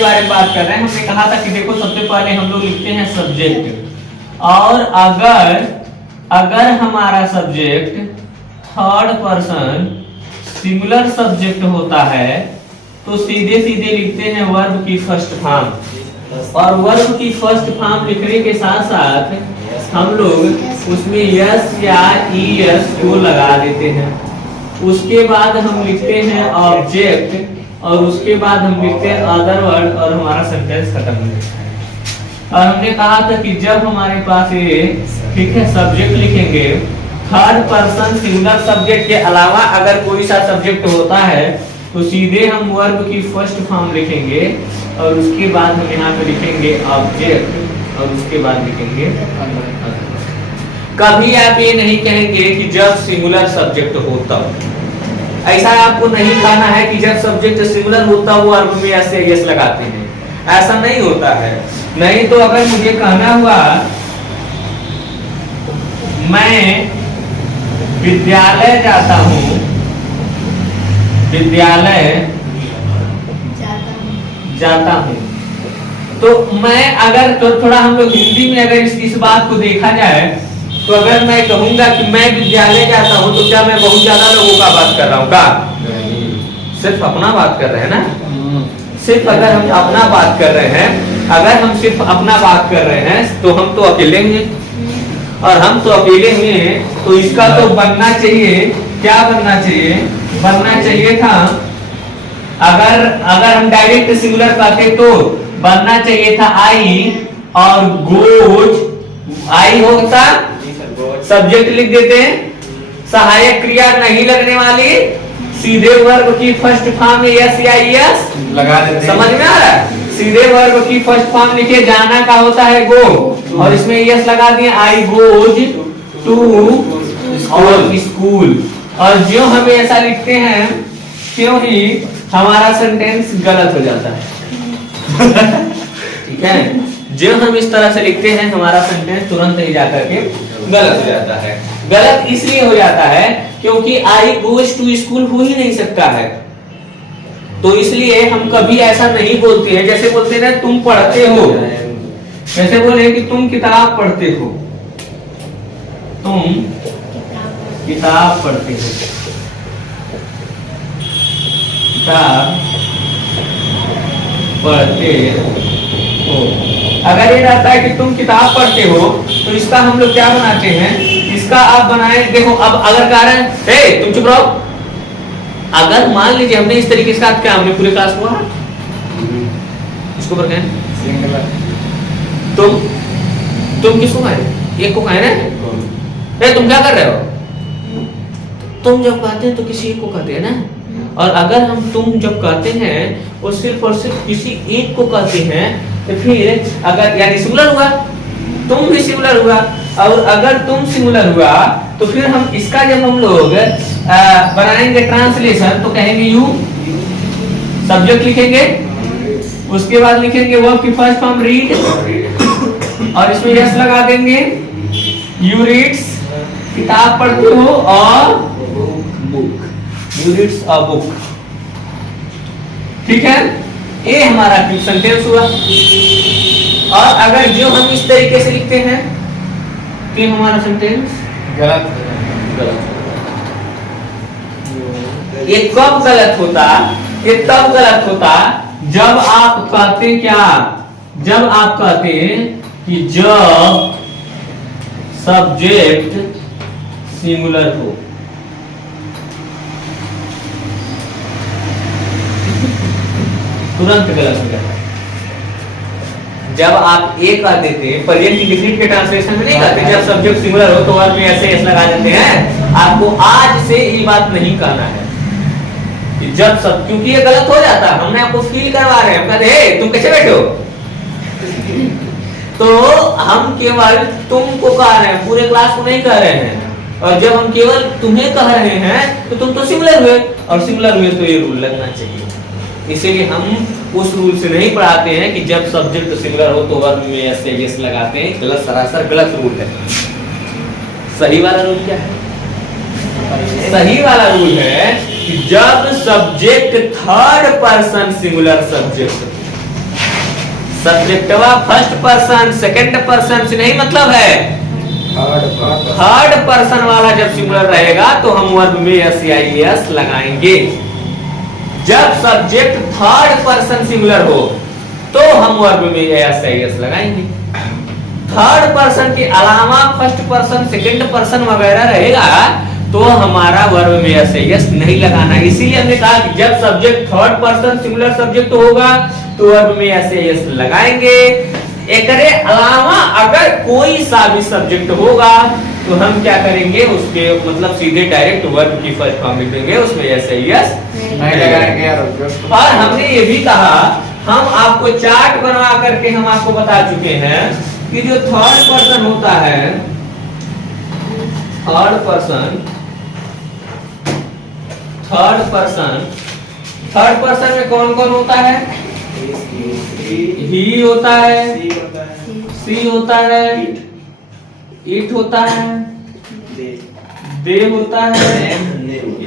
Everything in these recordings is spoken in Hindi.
के बारे में बात कर रहे हैं। हमने कहा था कि देखो सबसे पहले हम लोग लिखते हैं सब्जेक्ट, और अगर हमारा subject third person singular subject होता है तो सीधे सीधे लिखते हैं वर्ब की फर्स्ट फॉर्म, और वर्ब की फर्स्ट फॉर्म लिखने के साथ साथ हम लोग उसमें यस या ईएस को लगा देते हैं। उसके बाद हम लिखते हैं ऑब्जेक्ट, और उसके बाद हम लिखते हैं अदर वर्ड, और हमारा सेंटेंस खत्म हो जाता है। और हमने कहा था कि जब हमारे पास ये ठीक है सब्जेक्ट लिखेंगे, थर्ड पर्सन सिंगुलर सब्जेक्ट के अलावा अगर कोई सा सब्जेक्ट होता है तो सीधे हम वर्ब की फर्स्ट फॉर्म लिखेंगे, और उसके बाद हम यहाँ पे लिखेंगे ऑब्जेक्ट, और उसके बाद लिखेंगे कभी आप ये नहीं कहेंगे कि जब सिंगुलर सब्जेक्ट होता हो, ऐसा आपको नहीं कहना है कि जब सब्जेक्ट सिंगुलर होता हो वर्ब में ऐसे यस लगाते हैं, ऐसा नहीं होता है। नहीं तो अगर मुझे कहना हुआ मैं विद्यालय जाता हूँ, विद्यालय जाता हूँ, तो मैं अगर तो थोड़ा हम लोग हिंदी में अगर इस बात को देखा जाए तो अगर मैं कहूंगा कि मैं विद्यालय जाता हूँ तो क्या मैं बहुत ज्यादा लोगों का बात कर रहा हूँ का? सिर्फ अपना बात कर रहे हैं ना। सिर्फ अगर हम अपना बात कर रहे हैं, अगर हम सिर्फ अपना बात कर रहे हैं तो हम तो अकेले हैं, और हम तो अकेले हैं तो इसका तो बनना चाहिए, क्या बनना चाहिए? बनना चाहिए था अगर हम डायरेक्ट सिंगुलर कहते तो बनना चाहिए था आई, और गोज आई होता, सब्जेक्ट लिख देते हैं, सहायक क्रिया नहीं लगने वाली, सीधे वर्ब की फर्स्ट फॉर्म में यस या यस लगा देते हैं। समझ में आ रहा है? सीधे वर्ब की फर्स्ट फॉर्म लिखे, जाना का होता है गो, और इसमें यस लगा दिए, आई गोज टू और स्कूल। और जो हम ऐसा लिखते हैं क्यों ही हमारा सेंटेंस गलत हो जाता है। ठीक है, जो हम इस तरह से लिखते हैं हमारा सेंटेंस तुरंत ही जाकर के गलत हो जाता है। गलत इसलिए हो जाता है क्योंकि आई गोज टू स्कूल हो ही नहीं सकता है, तो इसलिए हम कभी ऐसा नहीं बोलते हैं। जैसे बोलते हैं ना तुम पढ़ते हो, जैसे बोले कि तुम किताब पढ़ते हो, तुम किताब पढ़ते हो, किताब पढ़ते हो। अगर ये रहता है कि तुम किताब पढ़ते हो तो इसका हम लोग क्या बनाते हैं, इसका आप बनाए, देखो अब अगर कह रहे हैं हे तुम चुप रहो, अगर मान लीजिए हमने इस तरीके से क्या हमने पूरे क्लास हुआ इसको पर कहें तुम किसको कहें? एक को कहें ना, तुम क्या कर रहे हो? तुम जब कहते हैं तो किसी एक को कहते हैं ना, और अगर हम तुम जब कहते हैं वो सिर्फ और सिर्फ किसी एक को कहते हैं तो फिर अगर यानी सिंगुलर हुआ, तुम भी सिंगुलर हुआ, और अगर तुम सिंगुलर हुआ तो फिर हम इसका जब हम लोग बनाएंगे ट्रांसलेशन तो कहेंगे यू, सब्जेक्ट लिखेंगे, उसके बाद लिखेंगे वर्ब की फर्स्ट फॉर्म रीड, और इसमें यस लगा देंगे, यू रीड्स किताब पढ़ते हो, और book, you reads a book. ठीक है, ये हमारा सेंटेंस हुआ। और अगर जो हम इस तरीके से लिखते हैं कि हमारा सेंटेंस गलत। ये कब गलत होता? ये तब गलत होता जब आप कहते क्या, जब आप कहते कि जब सब्जेक्ट सिंगुलर हो। तुरंत गलत हो जाता है। जब आप ए कह देते हैं, प्रेजेंट इंडेफिनिट के ट्रांसलेशन में नहीं कहते, जब सब्जेक्ट सिंगुलर हो तो वर्ब में ऐसे एस लगा देते हैं। आपको आज से ये बात नहीं कहना है कि जब सब, क्योंकि ये गलत हो जाता है। हमने आपको फील करवा रहे हैं, हम कहते हैं तुम कैसे बैठे हो, तो हम केवल तुमको कह रहे हैं, पूरे क्लास को नहीं कह रहे हैं। और जब हम केवल तुम्हें कह रहे हैं तो तुम तो सिंगुलर हुए, और सिंगुलर हुए तो ये रूल लगना चाहिए। इसीलिए हम उस रूल से नहीं पढ़ाते हैं कि जब सब्जेक्ट सिंगुलर हो तो वर्ब में एस या एस लगाते हैं। गलत, सरासर गलत रूल है। सही वाला रूल क्या है? सही वाला रूल है कि जब subject third person singular subject, सब्जेक्टवा फर्स्ट पर्सन सेकंड पर्सन से नहीं मतलब है, थर्ड पर्सन वाला जब सिंगुलर रहेगा तो हम वर्ब में एस या एस लगाएंगे। जब सब्जेक्ट थर्ड पर्सन सिंगुलर हो तो हम वर्ब में एस या एस लगाएंगे। थर्ड पर्सन के अलावा फर्स्ट पर्सन सेकंड पर्सन वगैरह रहेगा तो हमारा वर्ब में एस या एस नहीं लगाना। इसीलिए हमने कहा कि जब subject third person singular subject होगा तो वर्ब में एस या एस लगाएंगे। एकरे अलावा अगर कोई सा भी सब्जेक्ट होगा तो हम क्या करेंगे, उसके मतलब सीधे डायरेक्ट वर्ब की फर्स्ट फॉर्म लिख देंगे, उसमें एस या एस नहीं लगाएंगे। और हमने ये भी कहा, हम आपको चार्ट बनवा करके हम आपको बता चुके हैं कि जो थर्ड पर्सन होता है, थर्ड पर्सन में कौन कौन होता है? ही होता है, सी होता है, इट होता है, दे होता है,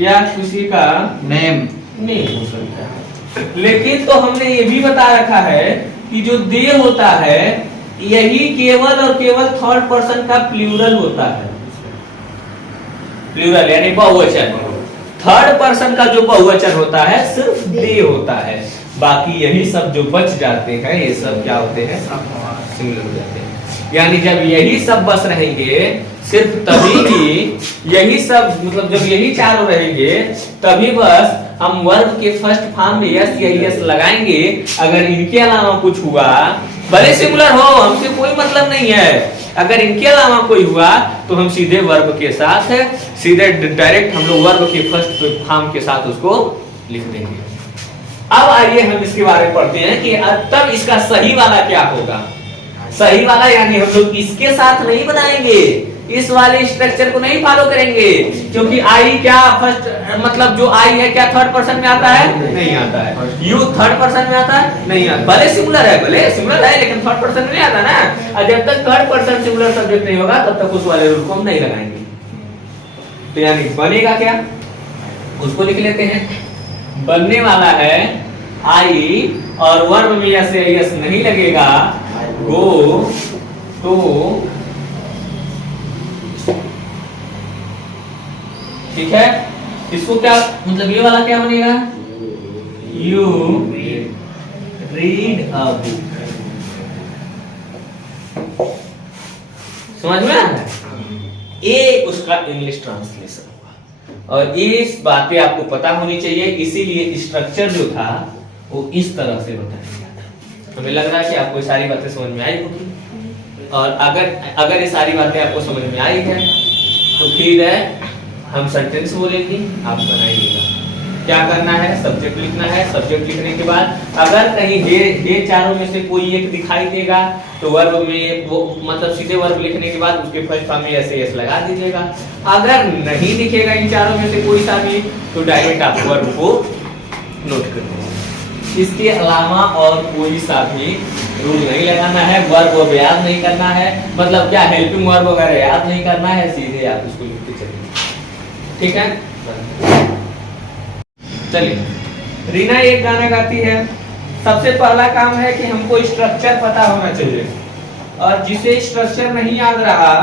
या किसी का नेम हो सकता है। लेकिन तो हमने ये भी बता रखा है कि जो दे होता है यही केवल और केवल थर्ड पर्सन का प्लूरल होता है। प्लूरल यानी बहुवचन। थर्ड पर्सन का जो बहुवचन होता है सिर्फ दे होता है, बाकी यही सब जो बच जाते हैं ये सब क्या होते हैं? सिंगुलर हो जाते हैं। यानी जब यही सब बस रहेंगे सिर्फ तभी ही यही सब मतलब जब यही चारों रहेंगे तभी बस हम वर्ब के फर्स्ट फॉर्म में यस या यस लगाएंगे। अगर इनके अलावा कुछ हुआ, भले सिंगुलर हो, हमसे कोई मतलब नहीं है, अगर इनके अलावा कोई हुआ तो हम सीधे वर्ब के साथ सीधे डायरेक्ट हम लोग वर्ब के फर्स्ट फॉर्म के साथ उसको लिख देंगे। अब आइए हम इसके बारे में पढ़ते हैं कि तब इसका सही वाला क्या होगा। सही वाला यानी हम लोग इसके साथ नहीं बनाएंगे, इस वाले स्ट्रक्चर को नहीं फॉलो करेंगे, क्योंकि आई क्या फर्स्ट मतलब जो आई है क्या थर्ड पर्सन में आता है? नहीं आता है। यू थर्ड पर्सन में आता है? नहीं आता। भले सिंगुलर है लेकिन थर्ड पर्सन में नहीं आता ना। और जब तक थर्ड पर्सन सिंगुलर सब्जेक्ट नहीं होगा तब तक उस वाले रूल को हम नहीं लगाएंगे। तो यानी बनेगा क्या, उसको लिख लेते हैं। बनने वाला है आई और वर्ब में यस या यस नहीं लगेगा, गो तो ठीक है। इसको क्या मतलब ये वाला क्या बनेगा? You read a book. समझ में आ रहा है? ये उसका इंग्लिश ट्रांसलेशन होगा और ये बातें आपको पता होनी चाहिए। इसीलिए स्ट्रक्चर जो था वो इस तरह से बताया गया था। हमें लग रहा है कि आपको ये सारी बातें समझ में आई होगी, और अगर ये सारी बातें आपको समझ में आई है तो फिर हम सेंटेंस बोलेंगे, आप बनाइएगा। क्या करना है? सब्जेक्ट लिखना है। सब्जेक्ट लिखने के बाद अगर कहीं ये चारों में से कोई एक दिखाई देगा तो वर्ब में वो मतलब सीधे वर्ब लिखने के बाद उसके फर्स्ट फॉर्म में ऐसे एस लगा दीजिएगा। अगर नहीं दिखेगा इन चारों में से कोई सा भी तो डायरेक्ट आप वर्ब को नोट कर दीजिए। इसके अलावा और कोई सा भी रूल नहीं लगाना है। वर्ब वर्ब याद नहीं करना है, मतलब क्या हेल्पिंग वर्ब वगैरह याद नहीं करना है, सीधे आप उसको लिखते चलिए। ठीक है, चलिए। रीना एक गाना गाती है। सबसे पहला काम है कि हमको स्ट्रक्चर पता होना चाहिए, और जिसे स्ट्रक्चर नहीं याद रहा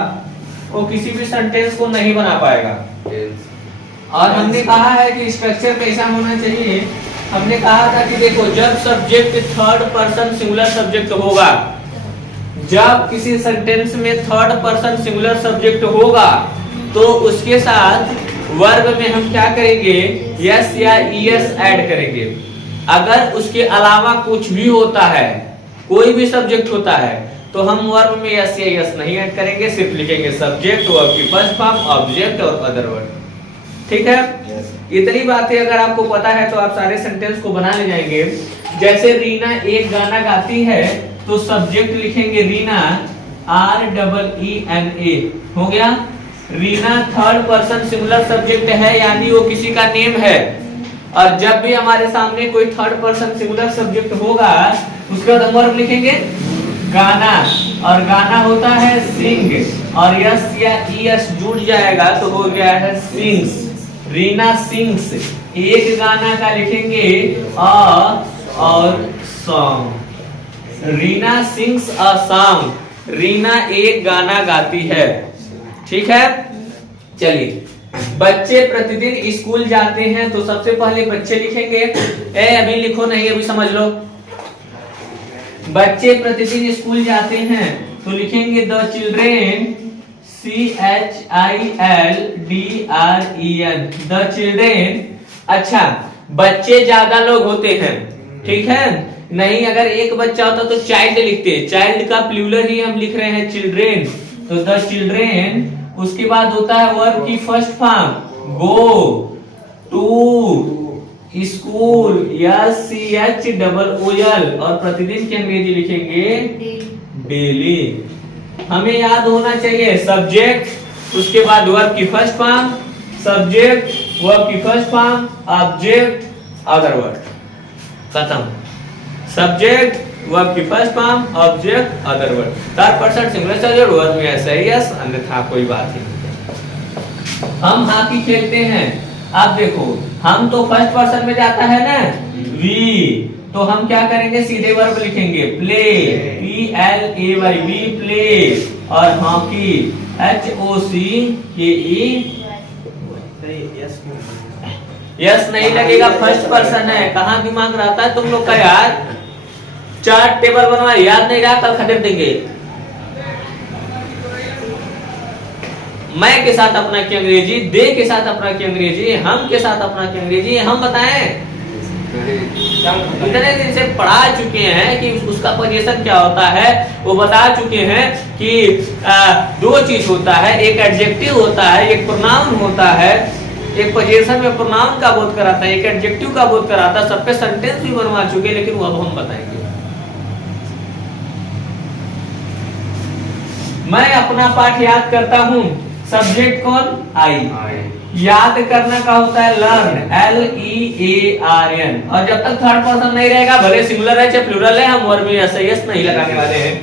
वो किसी भी सेंटेंस को नहीं बना पाएगा। और हमने कहा है कि स्ट्रक्चर कैसा होना चाहिए। हमने कहा था कि देखो, जब subject third person singular subject होगा, जब किसी सेंटेंस में थर्ड पर्सन सिंगुलर सब्जेक्ट होगा तो उसके साथ वर्ब में हम क्या करेंगे? यस या ईएस ऐड करेंगे। अगर उसके अलावा कुछ भी होता है, कोई भी सब्जेक्ट होता है, तो हम वर्ब में यस या यस नहीं ऐड करेंगे, सिर्फ लिखेंगे सब्जेक्ट, वर्ब की फर्स्ट फॉर्म, ऑब्जेक्ट और अदर वर्ड। ठीक है, इतनी बातें अगर आपको पता है तो आप सारे सेंटेंस को बना ले जाएंगे। जैसे रीना एक गाना गाती है तो सब्जेक्ट लिखेंगे रीना, REENA, हो गया। Reena third person singular subject है, यानी वो किसी का नेम है। और जब भी हमारे सामने कोई थर्ड पर्सन सिंगुलर सब्जेक्ट होगा उसके बाद हम वर्ब लिखेंगे गाना, और गाना होता है सिंग, और यस या ईएस जुड़ जाएगा तो हो गया है सिंग्स। रीना सिंग्स, एक गाना का लिखेंगे और song, Reena sings a song, Reena एक गाना गाती है। ठीक है, चलिए। बच्चे प्रतिदिन स्कूल जाते हैं, तो सबसे पहले बच्चे लिखेंगे। अभी लिखो नहीं, अभी समझ लो। बच्चे प्रतिदिन स्कूल जाते हैं तो लिखेंगे the children, CHILDREN, the children. अच्छा, बच्चे ज्यादा लोग होते हैं, ठीक है, नहीं अगर एक बच्चा होता तो चाइल्ड लिखते, चाइल्ड का प्लूरल ही हम लिख रहे हैं चिल्ड्रेन, तो द चिल्ड्रेन। उसके बाद होता है वर्ब की first form, go to school, SCHOOL, और प्रतिदिन की अंग्रेजी लिखेंगे डेली। हमें याद होना चाहिए सब्जेक्ट, उसके बाद वर्ब की फर्स्ट फॉर्म, सब्जेक्ट, वर्ब की first form, object, other word, खत्म। सब्जेक्ट, वर्ब की first form, object, other word. Third person singular subject, verb में ऐसा ही यस, अन्यथा कोई बात ही नहीं। हम हॉकी खेलते हैं, अब देखो हम तो फर्स्ट पर्सन में जाता है ना, वी, तो हम क्या करेंगे, सीधे वर्ब लिखेंगे, प्ले, PLAY, वी प्ले, और हॉकी, HOCKE। यस नहीं लगेगा, फर्स्ट पर्सन है, कहाँ दिमाग रहता है तुम लोग का यार। चार्ट टेबल बनवा, याद नहीं रहा कल खरीद देंगे। मैं के साथ अपना की अंग्रेजी, दे के साथ अपना की अंग्रेजी, हम के साथ अपना की अंग्रेजी, हम बताएं। इतने दिन से पढ़ा चुके हैं कि उसका पोजीशन क्या होता है, वो बता चुके हैं कि दो चीज होता है, एक एडजेक्टिव होता है, एक प्रोनाउन होता है। एक पोजीशन में प्रोनाउन का बोध कराता है, एक एडजेक्टिव का बोध कराता है, सब पे सेंटेंस भी बनवा चुके, लेकिन वो अब हम बताएंगे। मैं अपना पाठ याद करता हूँ, सब्जेक्ट कौन, आई। याद करना का होता है लर्न, LEARN, और जब तक थर्ड पर्सन नहीं रहेगा, भले सिंगुलर है चाहे प्लूरल है, हम वर्ब में एस नहीं लगाने वाले हैं।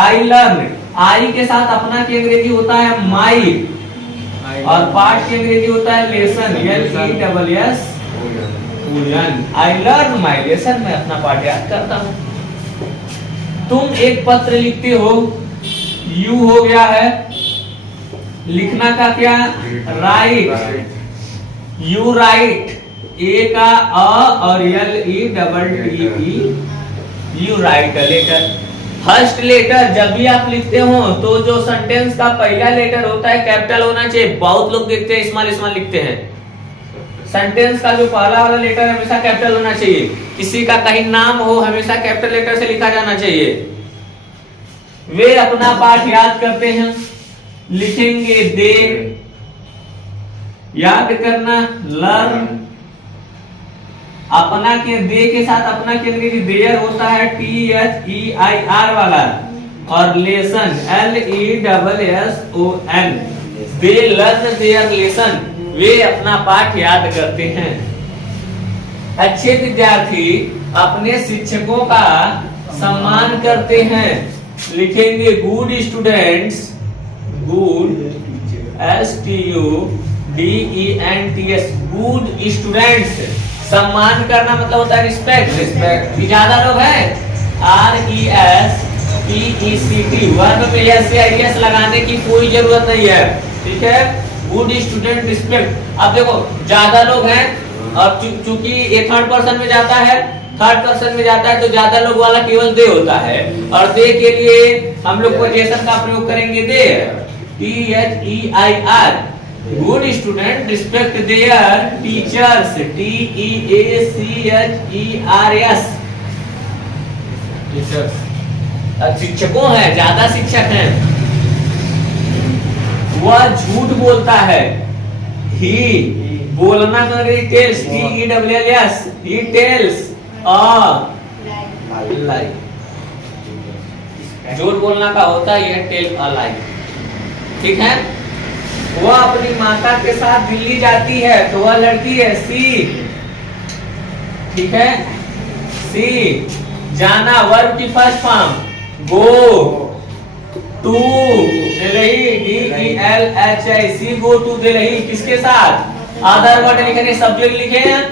आई लर्न, आई के साथ अपना की अंग्रेजी होता है माई, और पाठ की अंग्रेजी होता है lesson, LESSON। I learn my lesson, मैं अपना पाठ याद करता हूँ। तुम एक पत्र लिखते हो, यू हो गया है, लिखना का क्या, राइट, यू राइट, ए का अ और LETTE, you write a letter. First letter जब भी आप लिखते हो तो जो सेंटेंस का पहला लेटर होता है कैपिटल होना चाहिए। बहुत लोग देखते हैं स्मॉल स्मॉल लिखते हैं। सेंटेंस का जो पहला वाला लेटर हमेशा कैपिटल होना चाहिए। किसी का कहीं नाम हो, हमेशा कैपिटल लेटर से लिखा जाना चाहिए। वे अपना पाठ याद करते हैं, लिखेंगे दे, याद करना लर्न, अपना के दे के साथ अपना के अंग्रेजी देयर होता है THEIR वाला, और lesson LESSON, they learn their lesson, वे अपना पाठ याद करते हैं। अच्छे विद्यार्थी अपने शिक्षकों का सम्मान करते हैं, लिखेंगे good students, good STUDENTS, good students. सम्मान करना मतलब होता है रिस्पेक्ट, रिस्पेक्ट। ज्यादा लोग हैं, RESPECT, वर्ब में SIS लगाने की कोई जरूरत नहीं है, ठीक है। Good student respect. अब देखो ज्यादा लोग हैं, और चूंकि ये थर्ड पर्सन में जाता है, थर्ड पर्सन में जाता है तो ज्यादा लोग वाला केवल दे होता है, और दे के लिए हम लोग पोजीशन का प्रयोग करेंगे दे, THEIR। Good student respect there teachers, TEACHERS, teachers. शिक्षकों हैं, ज्यादा शिक्षक हैं। वह झूठ बोलता है, ही, बोलना tells, TELLS, he tells a lie. झूठ बोलना का होता है यह टेल अ लाई, ठीक है। वह अपनी माता के साथ दिल्ली जाती है, तो वह लड़की है सी, ठीक है। सी, जाना वर्ब की first form, go to DELHI, she go to Delhi, किसके साथ, अदर वर्ड लिखेंगे, सब्जेक्ट लिखे हैं,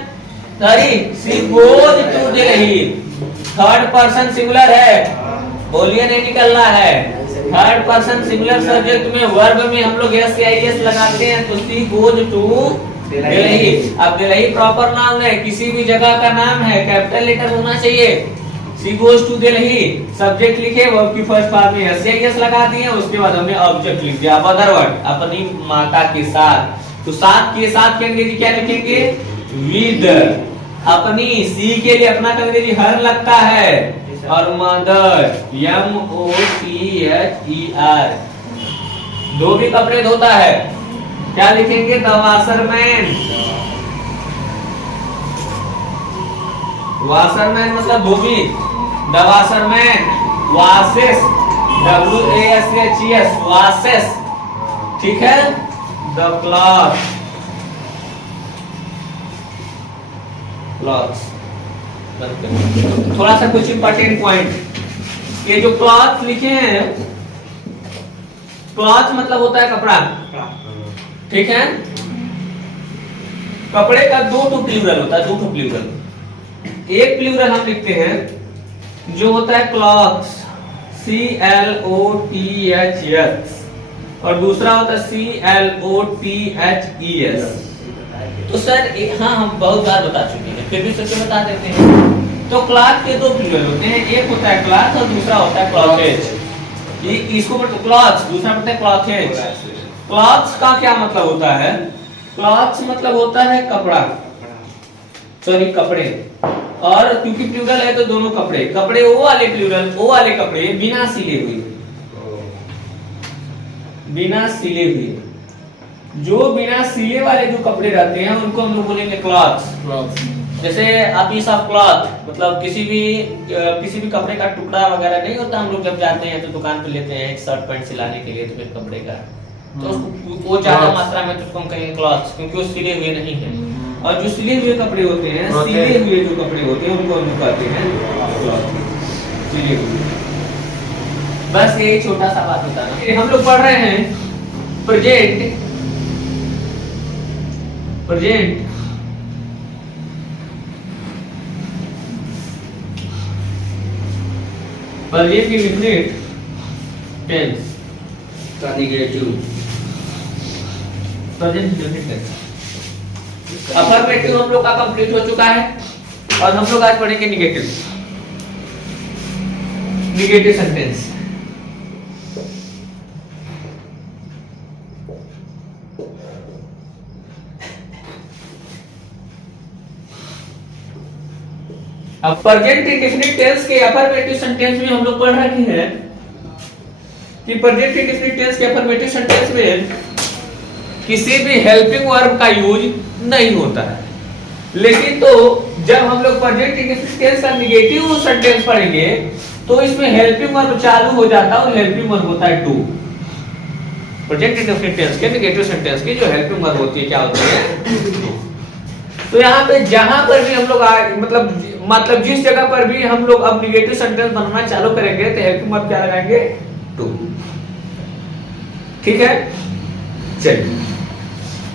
sorry, she goes to Delhi, third person singular है, बोलिए नहीं निकलना है। थर्ड पर्सन सिंगुलर सब्जेक्ट में वर्ब में हम लोग एस या एस लगाते हैं तो सी गोज टू दिल्ली। अब दिल्ली प्रॉपर नाउन है, किसी भी जगह का नाम है, कैपिटल लेटर होना चाहिए। सी गोज टू दिल्ली, सब्जेक्ट लिखे, वर्ब की फर्स्ट फॉर्म में एस या एस लगा दिए, उसके बाद हमने ऑब्जेक्ट लिख दिया। अब अदर वर्ड, अपनी माता के साथ, तो साथ के साथ के अंग्रेजी क्या लिखेंगे? विद। अपनी, सी के लिए अपना का अंग्रेजी हर लगता है, और मदर MOTHER, धोबी कपड़े धोता है, क्या लिखेंगे? The washerman. वाशरमैन मतलब धोबी, the washerman washes, WASHES washes, ठीक है। The cloth, clothes. थोड़ा सा कुछ इंपॉर्टेंट पॉइंट, ये जो क्लॉथ लिखे हैं, क्लॉथ मतलब होता है कपड़ा, ठीक है। कपड़े का दो तो प्लूरल होता है, दो तो प्लूरल। एक प्लूरल हम लिखते हैं जो होता है क्लॉथ्स, CLOTHS, और दूसरा होता है CLOTHES। तो सर हाँ, हम बहुत बार बता चुके हैं, फिर भी सबसे बता देते हैं। तो क्लॉथ के दो प्लूरल होते हैं, एक होता है क्लॉथ और दूसरा होता है क्लॉथेज। इसको पढ़ते क्लॉथ्स, दूसरा पढ़ते हैं क्लॉथेज। क्लॉथ्स का क्या मतलब होता है? क्लॉथ्स मतलब होता है कपड़ा, सॉरी कपड़े, और क्योंकि प्लूरल है तो दोनों कपड़े, कपड़े वो वाले प्लूरल, वो वाले कपड़े बिना सिले हुए, बिना सिले हुए, जो बिना सिले वाले जो कपड़े रहते हैं उनको हम लोग बोलेंगे क्लॉथ्स। जैसे आ पीस ऑफ क्लॉथ, मतलब किसी भी कपड़े का टुकड़ा वगैरह नहीं होता, हम लोग जब जाते हैं तो दुकान पे लेते हैं एक शर्ट पैंट सिलाने के लिए, तो फिर कपड़े का तो वो ज्यादा मात्रा में तो उसको हम कहेंगे क्लॉथ्स, क्योंकि वो सिले हुए नहीं है। और जो सिले हुए कपड़े होते हैं, सिले हुए जो कपड़े होते हैं उनको हम लोग कहते हैं क्लॉथ, सिले हुए। बस यही छोटा सा बात होता है। हम लोग पढ़ रहे हैं प्रेजेंट, प्रेजेंट प्रेजेंट की डेफिनेट टेंस का negative, present definite tense. Affirmative हम लोग का कंप्लीट हो चुका है, और हम लोग आज पढ़ेंगे निगेटिव, निगेटिव सेंटेंस। अब प्रेजेंट इंडेफिनिट टेंस के अफर्मेटिव सेंटेंस में हम लोग पढ़ रहे हैं कि प्रेजेंट इंडेफिनिट टेंस के अफर्मेटिव सेंटेंस में किसी भी हेल्पिंग वर्ब का यूज नहीं होता है। लेकिन तो जब हम लोग प्रेजेंट इंडेफिनिट टेंस का नेगेटिव सेंटेंस पढ़ेंगे तो इसमें हेल्पिंग वर्ब चालू हो जाता है, और हेल्पिंग वर्ब होता है टू। प्रेजेंट इंडेफिनिट टेंस के नेगेटिव सेंटेंस की जो हेल्पिंग वर्ब होती है क्या होती है? तो यहाँ पे जहां पर भी हम लोग मतलब जिस जगह पर भी हम लोग अब नेगेटिव सेंटेंस बनाना चालू करेंगे तो हेल्पिंग वर्ब क्या लगाएंगे? टू। ठीक है, चलिए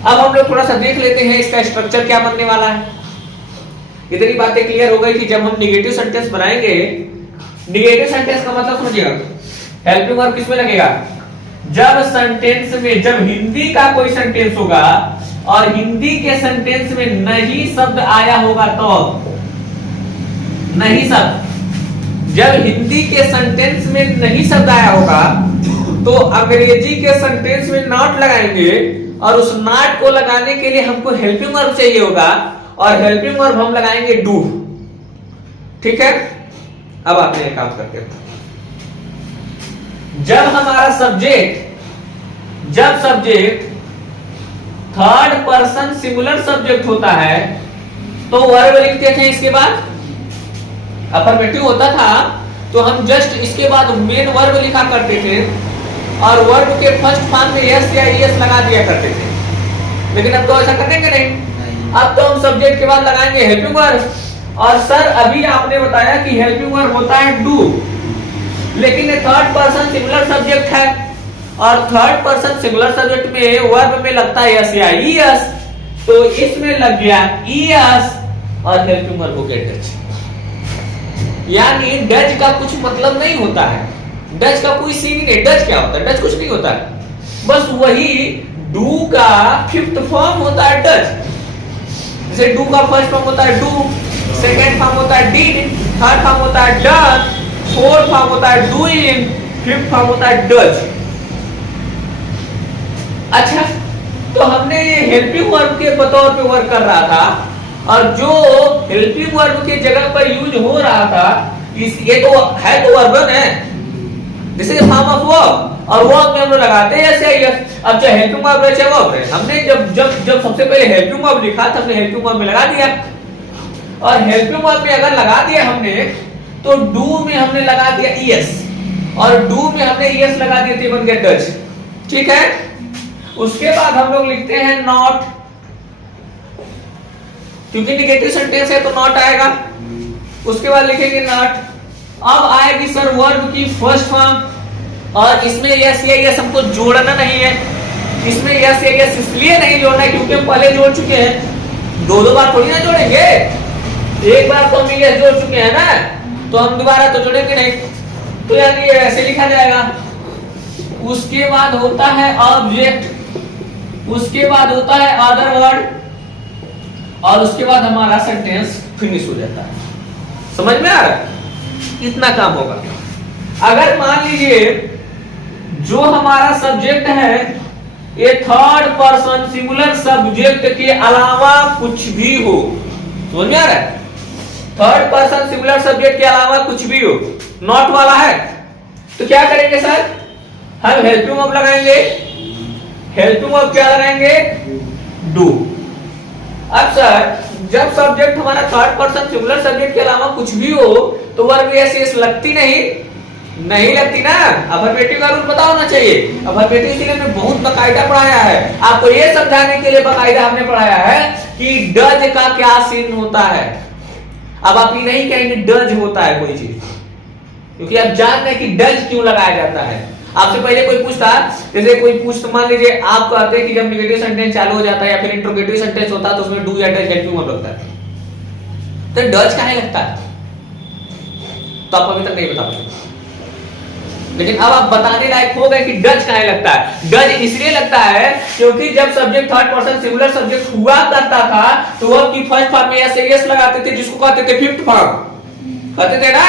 अब हम लोग थोड़ा सा देख लेते हैं इसका स्ट्रक्चर क्या बनने वाला है। इतनी बातें क्लियर हो गई कि जब हम नेगेटिव सेंटेंस बनाएंगे, नेगेटिव सेंटेंस का मतलब समझिएगा, हेल्पिंग वर्ब किसमें लगेगा? जब सेंटेंस में, जब हिंदी का कोई सेंटेंस होगा और हिंदी के सेंटेंस में नहीं शब्द आया होगा तो, नहीं शब्द, जब हिंदी के सेंटेंस में नहीं शब्द आया होगा तो अंग्रेजी के सेंटेंस में नॉट लगाएंगे, और उस नॉट को लगाने के लिए हमको हेल्पिंग वर्ब चाहिए होगा, और हेल्पिंग वर्ब हम लगाएंगे डू। ठीक है, अब आपने एक काम करके, जब हमारा सब्जेक्ट, जब subject third person singular subject होता है तो वर्ब लिखते थे, इसके बाद अफर्मेटिव होता था तो हम जस्ट इसके बाद मेन वर्ब लिखा करते थे, और वर्ब के फर्स्ट फॉर्म में एस या ईएस लगा दिया करते थे। लेकिन अब तो ऐसा करेंगे नहीं, अब तो हम सब्जेक्ट के बाद लगाएंगे हेल्पिंग वर्ब। और सर अभी आपने बताया कि हेल्पिंग वर्ब होता है डू, लेकिन ये थर्ड पर्सन सिंगुलर सब्जेक्ट है, और थर्ड पर्सन सिंगुलर सब्जेक्ट में वर्ब में लगता है एस या ईएस, तो इसमें लग गया ईएस और हेल्पिंग वर्ब को गेट टच। यानी डज का कुछ मतलब नहीं होता है, डज का कोई सीन ही नहीं। डज क्या होता है? डज कुछ नहीं होता है, बस वही डू का फिफ्थ फॉर्म होता है डज। जैसे डू का फर्स्ट फॉर्म होता है डू, सेकंड फॉर्म होता है डिड, थर्ड फॉर्म होता है डन, फोर्थ फॉर्म होता है डूइंग, फिफ्थ फॉर्म होता है डज। अच्छा, तो हमने ये हेल्पिंग वर्ब के बतौर पे वर्क कर रहा था, और जो हेल्पिंग वर्ब के जगह पर यूज हो रहा था इस ये तो है तो वर्ब है, this is form of verb, और वर्ब में हम लोग लगाते हैं ऐसे ही। अब चाहे हेल्पिंग वर्ब है चाहे वर्ब है, हमने जब जब जब सबसे पहले हेल्पिंग वर्ब लिखा था हमने हेल्पिंग वर्ब में लगा दिया, और हेल्पिंग वर्ब में अगर लगा दिया हमने तो डू में हमने लगा दिया ईएस, और डू में हमने ईएस लगा दिया तो बन गया डज। ठीक है, उसके बाद हम लोग लिखते हैं नॉट, क्योंकि नेगेटिव सेंटेंस है तो नॉट आएगा। उसके बाद लिखेंगे नॉट। अब आएगी सर वर्ब की फर्स्ट फॉर्म, और इसमें यस या यस हमको जोड़ना नहीं है। इसमें यस या यस इसलिए नहीं जोड़ना है क्योंकि हम पहले जोड़ चुके हैं, दो दो बार थोड़ी ना जोड़ेंगे, एक बार तो हम यस जोड़ चुके हैं ना, तो हम दोबारा तो जोड़ेंगे नहीं, तो यानी ये ऐसे लिखा जाएगा। उसके बाद होता है ऑब्जेक्ट, उसके बाद होता है अदर वर्ड, और उसके बाद हमारा सेंटेंस फिनिश हो जाता है। समझ में आ रहा है? इतना काम होगा। अगर मान लीजिए जो हमारा सब्जेक्ट है ये थर्ड पर्सन सिंगुलर सब्जेक्ट के अलावा कुछ भी हो, समझ में आ रहा है? थर्ड पर्सन सिंगुलर सब्जेक्ट के अलावा कुछ भी हो, नॉट वाला है, तो क्या करेंगे सर? हम हेल्पिंग वर्ब लगाएंगे। हेल्पिंग वर्ब क्या लगाएंगे? डू। अब सर जब सब्जेक्ट हमारा थर्ड पर्सन सिंगुलर सब्जेक्ट के अलावा कुछ भी हो तो वर्ब ऐसे लगती नहीं लगती ना। अफर्मेटिव का रूल पता होना चाहिए। अफर्मेटिव इसलिए हमने बहुत बकायदा पढ़ाया है, आपको ये समझाने के लिए बकायदा हमने पढ़ाया है कि डज का क्या सीन होता है। अब आप ये नहीं कहेंगे डज होता है कोई चीज, क्योंकि आप जान रहे हैं कि डज क्यों लगाया जाता है। आपसे पहले कोई पूछता, जैसे कोई पूछ, मान लीजिए आप कहते हैं कि जब नेगेटिव सेंटेंस चालू हो जाता है या फिर इंट्रोगेटिव सेंटेंस होता है तो उसमें डू या डज हेल्पिंग वर्ब लगता है, तो डज काहे लगता है? तो आप अभी तक नहीं बता पाए, लेकिन अब आप बताने लायक हो गए कि डज काहे लगता है। डज इसलिए लगता है क्योंकि जब subject third person singular subject हुआ करता था तो वर्ब की फर्स्ट फॉर्म में एस लगाते थे, जिसको कहते थे फिफ्थ फॉर्म, कहते थे ना,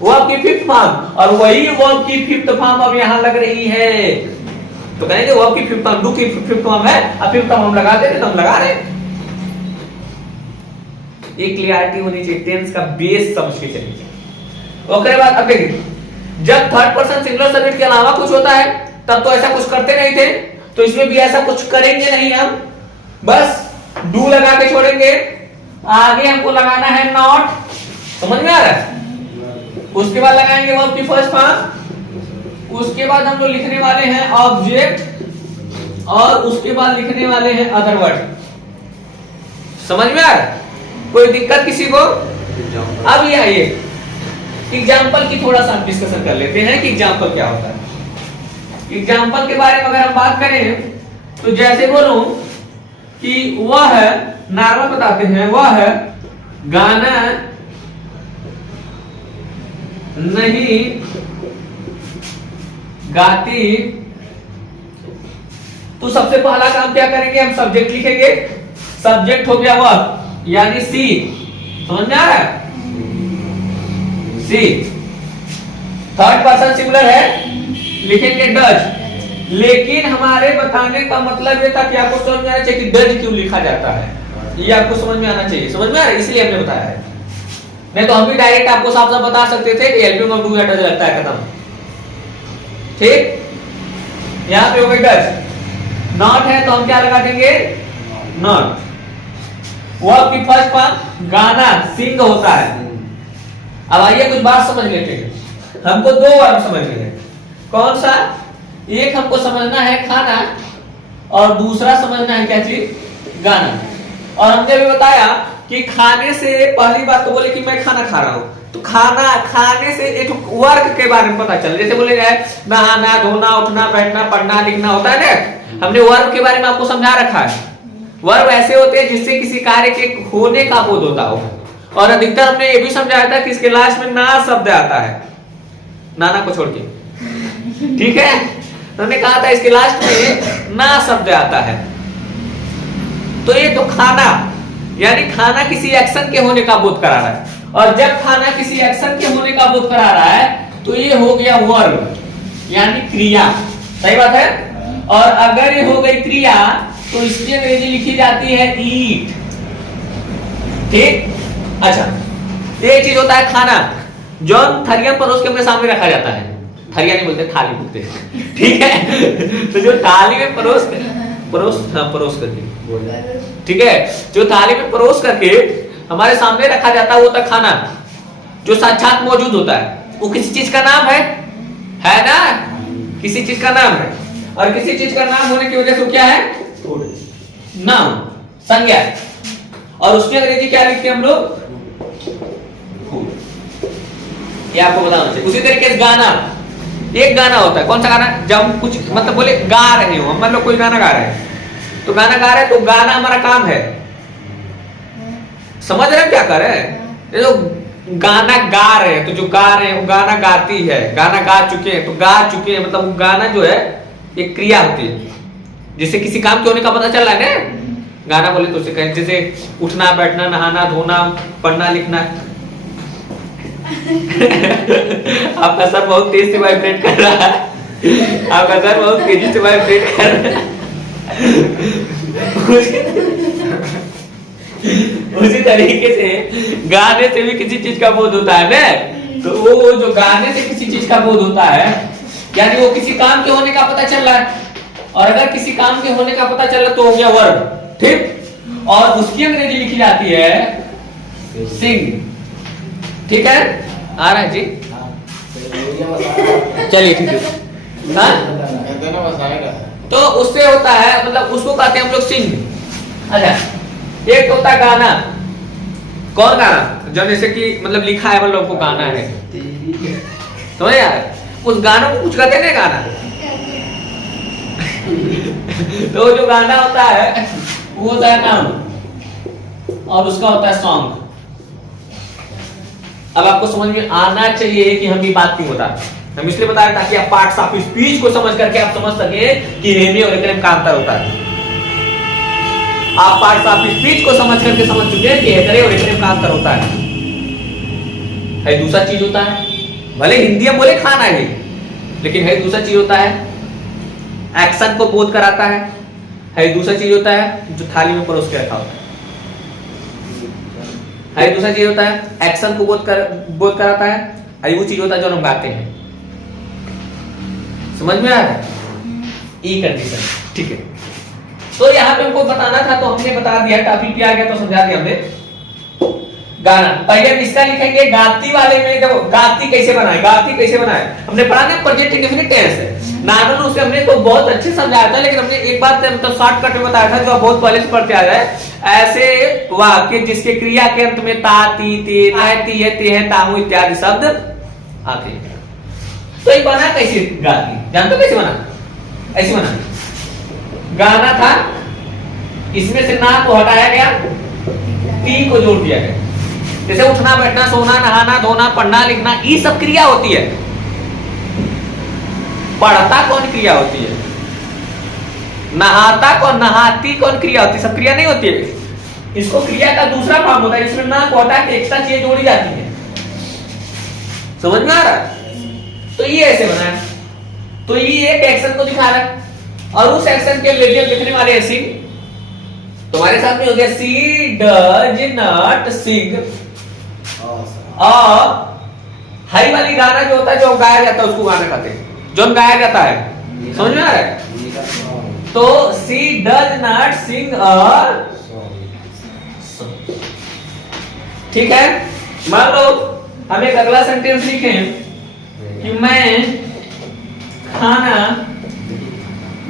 वर्ब की फिफ्थ फॉर्म, और वही वर्ब की फिफ्थ फॉर्म अब यहां लग रही है। तो कहेंगे वर्ब की फिफ्थ फॉर्म, डू की फिफ्थ फॉर्म है, अब फिफ्थ फॉर्म हम लगा देते तो हम लगा रहे। एक क्लियरिटी होनी चाहिए, टेंस का बेस समझ के चलिए। ओके, बाद अब देखिए, जब थर्ड पर्सन सिंगुलर सब्जेक्ट के अलावा कुछ होता है तब तो ऐसा कुछ करते नहीं थे, तो इसमें भी ऐसा कुछ करेंगे नहीं हम, बस डू लगा के छोड़ेंगे। आगे हमको लगाना है नॉट, समझ में आ रहा है? उसके बाद लगाएंगे वर्ब की फर्स्ट फॉर्म, उसके बाद हम लोग लिखने वाले हैं ऑब्जेक्ट, और उसके बाद लिखने वाले हैं अदर वर्ड। समझ में आ रहा है? कोई दिक्कत किसी को? अब ये आइए एग्जाम्पल की थोड़ा सा डिस्कशन कर लेते हैं कि एग्जाम्पल क्या होता है। एग्जाम्पल के बारे में अगर हम बात करें तो जैसे बोलूं कि वह है, नॉर्मल बताते हैं, वह है गाना नहीं गाती, तो सबसे पहला काम क्या करेंगे? हम सब्जेक्ट लिखेंगे। सब्जेक्ट हो गया वह, यानी सी, समझ में आ रहा है? सी थर्ड पर्सन सिंगुलर है, लिखेंगे डज। लेकिन हमारे बताने का मतलब ये था कि आपको समझ में आना चाहिए कि डज क्यों लिखा जाता है, ये आपको समझ में आना चाहिए। समझ में आ रहा है? इसलिए हमने बताया है, नहीं तो हम भी डायरेक्ट आपको साफ साफ बता सकते थे कि हेल्पिंग वर्ब डू या डज लगता है, खत्म। ठीक, यहां पे हो गई डज। नॉट है तो हम क्या लगा देंगे? नॉट। वर्ब की फर्स्ट फॉर्म गाना, सिंग होता है। अब आइए कुछ बात समझ लेते हैं। हमको दो वर्ब समझने हैं, कौन सा? एक हमको समझना है खाना, और दूसरा समझना है क्या चीज? गाना। और हमने भी बताया कि खाने से पहली बात तो बोले कि मैं खाना खा रहा हूं, तो खाना खाने से एक वर्क के बारे में पता चल, जैसे बोले जाए नहाना, धोना, उठना, बैठना, पढ़ना, लिखना होता है ना। हमने वर्ब के बारे में आपको समझा रखा है। वर्ब ऐसे होते हैं जिससे किसी कार्य के होने का बोध होता हो, और अधिकतर हमने ये भी समझाया था कि इसके लास्ट में ना शब्द आता है, नाना को छोड़ के, ठीक है। हमने कहा था इसके लास्ट में ना शब्द आता है। तो ये तो खाना, यानी खाना किसी एक्शन के होने का बोध करा रहा है, और जब खाना किसी एक्शन के होने का बोध करा रहा है तो ये हो गया वर्ब, यानी क्रिया। सही बात है। और अगर ये हो गई क्रिया तो इसकी अंग्रेजी लिखी जाती है ईट, ठीक। अच्छा, ये चीज होता है खाना, जो थरिया परोस के अपने सामने रखा जाता है। थरिया नहीं बोलते, थाली बोलते हैं, ठीक है। तो जो थाली में परोस करके, ठीक है, जो थाली में परोस करके हमारे सामने रखा जाता है वो होता है खाना, जो साक्षात मौजूद होता है। वो किसी चीज का नाम है ना, किसी चीज का नाम है। और किसी चीज का नाम होने की वजह से क्या है, नाम, संज्ञा। और उसकी अंग्रेजी क्या लिखते हैं हम लोग, ये आपको बताना चाहिए। उसी तरीके से गाना, एक गाना होता है, कौन सा गाना, जब हम कुछ मतलब बोले गा रहे हो, हम मतलब कोई गाना गा रहे हैं, तो गाना गा रहे हैं, तो गाना हमारा काम है। समझ रहे हैं क्या कर रहे हैं, ये तो गाना गा रहे हैं, तो जो गा रहे हैं वो गाना गाती है, गाना गा चुके हैं, तो गा चुके हैं, मतलब गाना जो है एक क्रिया होती है, जिससे किसी काम के होने का पता चल रहा है ना। गाना बोले तो उसे कहें, जैसे उठना, बैठना, नहाना, धोना, पढ़ना, लिखना। आपका सर बहुत तेज से वाइब्रेट कर रहा है, आपका सर बहुत तेजी से वाइब्रेट कर रहा है। उसी तरीके से गाने से भी किसी चीज का बोध होता है ना। तो वो जो गाने से किसी चीज का बोध होता है, यानी वो किसी काम के होने का पता चल रहा है। और अगर किसी काम के होने का पता चल रहा तो हो गया वर्ब, ठीक। और उसकी अंग्रेजी लिखी जाती है सिंग, ठीक है। आ रहा है जी, चलिए ठीक है। तो उससे होता है, मतलब उसको कहते हैं हम लोग सिंग। अच्छा, एक होता है गाना। कौन गाना, जब जैसे कि मतलब लिखा है, मतलब को गाना है, समझ यार, उस गाना को कुछ कहते हैं ना, गाना। तो जो गाना होता है वो होता है नाम, और उसका होता है सॉन्ग। अब आपको समझ में आना चाहिए कि हम ये बात क्यों बता रहे हैं। हम इसलिए बता रहे ताकि आप पार्ट्स ऑफ स्पीच को समझ करके आप समझ सके कि हेमी और एक्रेम का अंतर होता है। आप पार्ट्स ऑफ स्पीच को समझ करके समझ चुके हैं कि हेकरे और एक्रेम का अंतर होता है दूसरा चीज होता है। भले हिंदी में बोले खाना ही, लेकिन है दूसरा चीज होता है, एक्शन को बोध कराता है दूसरा चीज होता है जो थाली में परोस के रखा होता है दूसरा चीज होता है, एक्शन को बोध कराता है, वो चीज होता है जो हम गाते हैं। समझ में आ रहा है, ई कंडीशन, ठीक है। तो यहाँ पे हमको बताना था, तो हमने बता दिया, टॉपिक क्या आ गया तो समझा दिया हमने। गाना, पहले हम इसका लिखेंगे गाती वाले में। देखो गाती कैसे बनाए, गाती कैसे बनाए हमने पढ़ा ना, प्रेजेंट इंडेफिनिट टेंस है। नानन उससे हमने तो बहुत अच्छे समझाया था, लेकिन हमने एक बात मतलब शॉर्टकट में बताया था, जो आप बहुत पहले से पढ़ते आ जाए। ऐसे वाक्य जिसके क्रिया के अंत में ता, ती, ते, ना, ती है, ते है, ताहू इत्यादि शब्द आते हैं। तो ये बना कैसे गाती, जानते हो कैसे बना? ऐसे बना, गाना था, इसमें से ना को हटाया गया, ती को जोड़ दिया गया। जैसे उठना, बैठना, सोना, नहाना, धोना, पढ़ना, लिखना, ये सब क्रिया होती है। पढ़ता कौन क्रिया होती है, नहाता कौन, नहाती कौन क्रिया होती है, सब क्रिया नहीं होती है। इसको क्रिया का दूसरा फॉर्म होता है, इसमें ना को हटा के एक्स्ट्रा चीजें जोड़ी जाती है। समझ में आ रहा है? तो ये ऐसे बना है, तो ये एक एक्शन को दिखा रहा है, और उस एक्शन के लेजर लिखने वाले हैं सिंग। तुम्हारे साथ में हो गया सी डज नॉट सिंग। और हाई वाली गाना जो होता है, जो गाया जाता है, उसको गाना कहते हैं, जो गाया जाता है। समझ में आ रहा है? तो सी डज नॉट सिंग अ, ठीक है। मान लो हम एक अगला सेंटेंस लिखें कि मैं खाना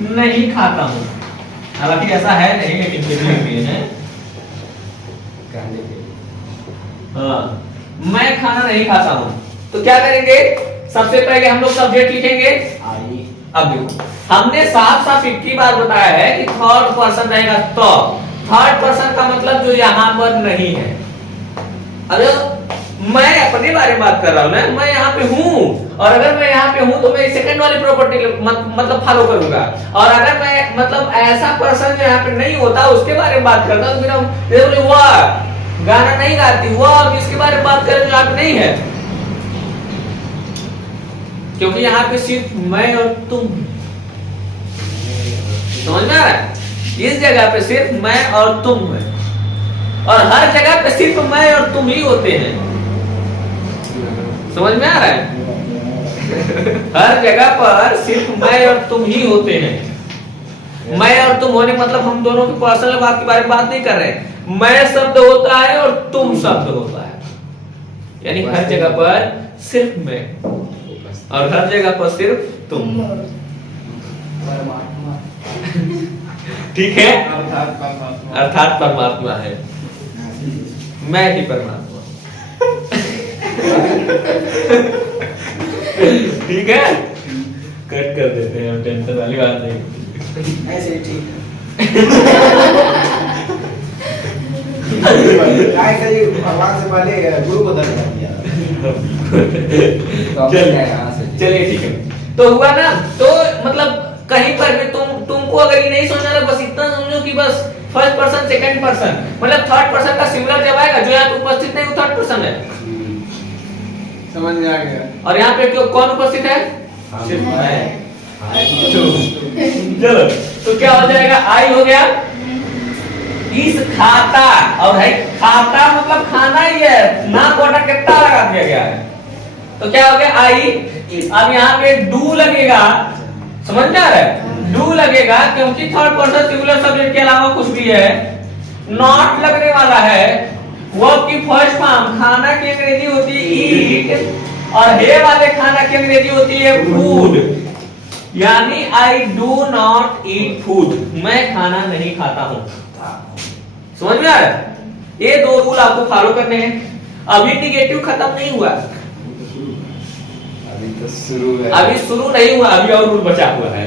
नहीं खाता हूं। हालांकि ऐसा है नहीं, लेकिन फिर भी है। हाँ, मैं खाना नहीं खाता हूं, तो क्या करेंगे? सबसे पहले हम लोग सब्जेक्ट लिखेंगे। अब देखो, हमने साफ साफ 50 बार बताया है कि थर्ड पर्सन रहेगा। तो थर्ड पर्सन का मतलब जो यहां पर नहीं है, अब मैं अपने बारे में बात कर रहा हूँ ना, मैं यहाँ पे हूँ, और अगर मैं यहाँ पे हूँ तो मैं सेकंड वाली प्रॉपर्टी मतलब फॉलो करूंगा। और अगर मैं मतलब ऐसा पर्सन जो यहाँ पे नहीं होता उसके बारे में बात करता हूँ तो मेरा वह गाना नहीं गाती, वह इसके बारे में बात करें जो यहाँ पे नहीं है, क्योंकि यहाँ पे सिर्फ मैं और तुम। समझ में आ रहा है? इस जगह पे सिर्फ मैं और तुम है, और हर जगह पे सिर्फ मैं और तुम ही होते हैं। समझ में आ रहा है? हर जगह पर सिर्फ मैं और तुम ही होते हैं। मैं और तुम होने मतलब हम दोनों की पर्सनल बात के बारे में बात नहीं कर रहे हैं। मैं शब्द होता है और तुम शब्द होता है, यानी हर जगह पर सिर्फ मैं और हर जगह पर सिर्फ तुम। ठीक है, अर्थात परमात्मा है, मैं ही परमात्मा। ठीक है, कट कर देते हैं, हम टेंशन वाली बात नहीं। ऐसे ठीक भगवान से पहले गुरु को दर्शन दिया। चलिए ठीक है, तो हुआ ना। तो मतलब कहीं पर भी तुमको अगर ये नहीं सोचना, बस इतना समझो कि बस फर्स्ट पर्सन सेकंड पर्सन मतलब थर्ड पर्सन का सिंगुलर जब आएगा, जो यहाँ पे उपस्थित नहीं वो थर्ड पर्सन है। समझ में आ गया। और यहाँ पे क्यों कौन उपस्थित है? सिर्फ मैं। चलो, तो क्या हो जाएगा? आई हो गया इस खाता, और है खाता मतलब खाना ही है, ना कोटा कितना लगा दिया गया है, तो क्या हो गया? आई। अब यहाँ पे डू लगेगा, समझ में आ रहा है? डू लगेगा क्योंकि थर्ड पर्सन सिंगुलर सब्जेक्ट के अलावा कुछ भी है। नॉट लगने वाला है, वर्ब की फर्स्ट फॉर्म खाना की अंग्रेजी होती है ईट, और हे वाले खाना की अंग्रेजी होती है फूड, यानी I do not eat food, मैं खाना नहीं खाता हूं। समझ में आ रहा है? ये दो रूल आपको फॉलो करने हैं। अभी निगेटिव खत्म नहीं हुआ, अभी तो शुरू है, अभी शुरू नहीं हुआ, अभी और रूल बचा हुआ है।